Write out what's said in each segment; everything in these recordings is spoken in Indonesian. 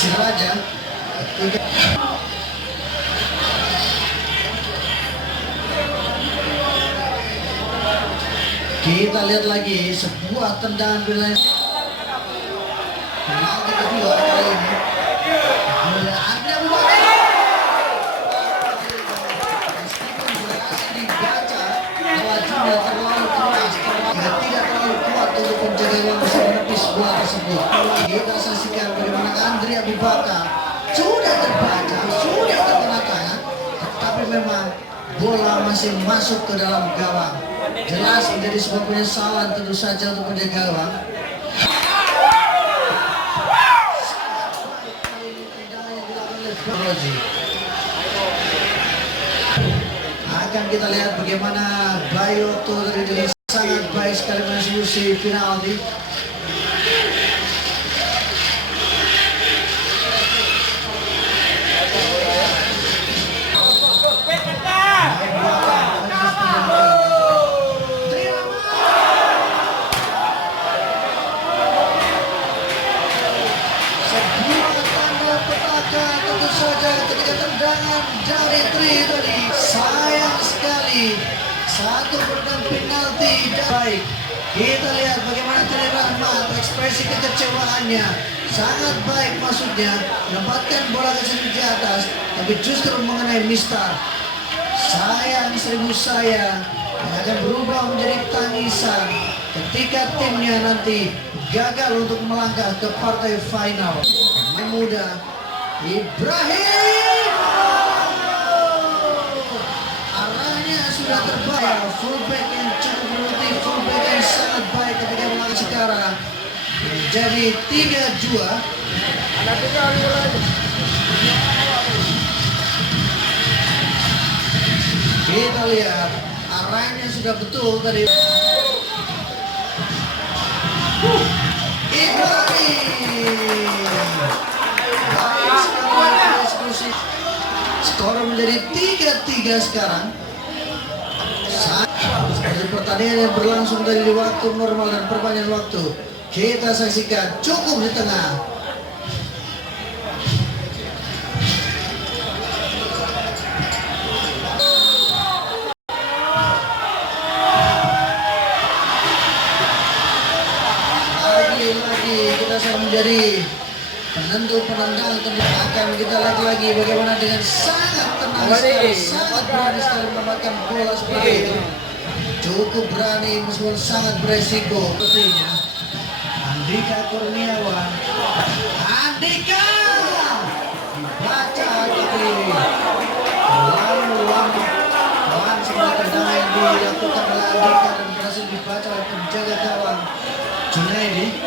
Pasir Raja. Kita lihat lagi sebuah tendangan penalti kedua kali ini. Anda dibaca lajunya terlalu keras, tidak terlalu kuat untuk menjaga yang bisa menepis bola tersebut. Kita saksikan bagaimana Andri Abu Bakar sudah terbaca, sudah terkena tangan, tapi memang bola masih masuk ke dalam gawang. Jelas menjadi sebuah penyesalan tentu saja untuk penjaga gawang. Akan kita lihat bagaimana Bayoto dari sangat baik sekali mengeksekusi penalti. Tendangan dari Tri tadi sayang sekali, satu tendangan penalti baik. Kita lihat bagaimana Tri Rahmat ekspresi kekecewaannya sangat baik, maksudnya menempatkan bola ke sini di atas tapi justru mengenai Mister. Sayang seribu sayang yang akan berubah menjadi tangisan ketika timnya nanti gagal untuk melangkah ke partai final. Pemain muda Ibrahim arahnya sudah terbayar, fullback yang cukup produktif, fullback yang sangat baik ketika melawan sekarang menjadi 3-2. Kita lihat arahnya sudah betul tadi. Skor menjadi 3-3 sekarang. Seperti pertandingan yang berlangsung dari waktu normal dan perpanjangan waktu. Kita saksikan cukup di tengah. Lagi-lagi kita akan menjadi penentu penendang. Akan kita lihat lagi bagaimana dengan sangat tenang sekali, sangat berani sekali menempatkan bola seperti itu. Cukup berani meskipun sangat beresiko. Sepertinya Andika Kurniawan, Andika dibaca tapi terlalu lama. Lawan sebuah tendangan yang dilakukan oleh Andika dan berhasil dibaca oleh penjaga gawang Junaidi.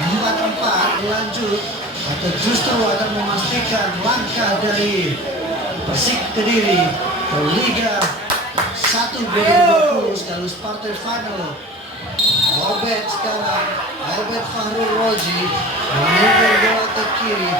4-4 lanjut atau justru akan memastikan langkah dari Persik Kediri ke Liga 1 2020 sekaligus partai final. Obed sekarang, Obed Fahrul Rozi mengirim bola ke kiri.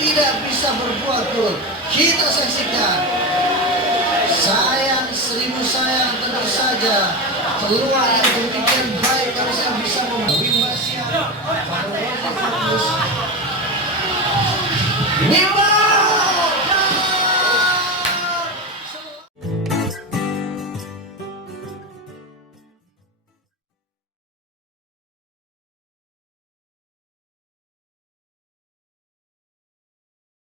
Tidak bisa berbuat gol. Kita saksikan. Sayang seribu sayang, tentu saja peluang yang demikian baik harusnya bisa membimbasian. Fokus.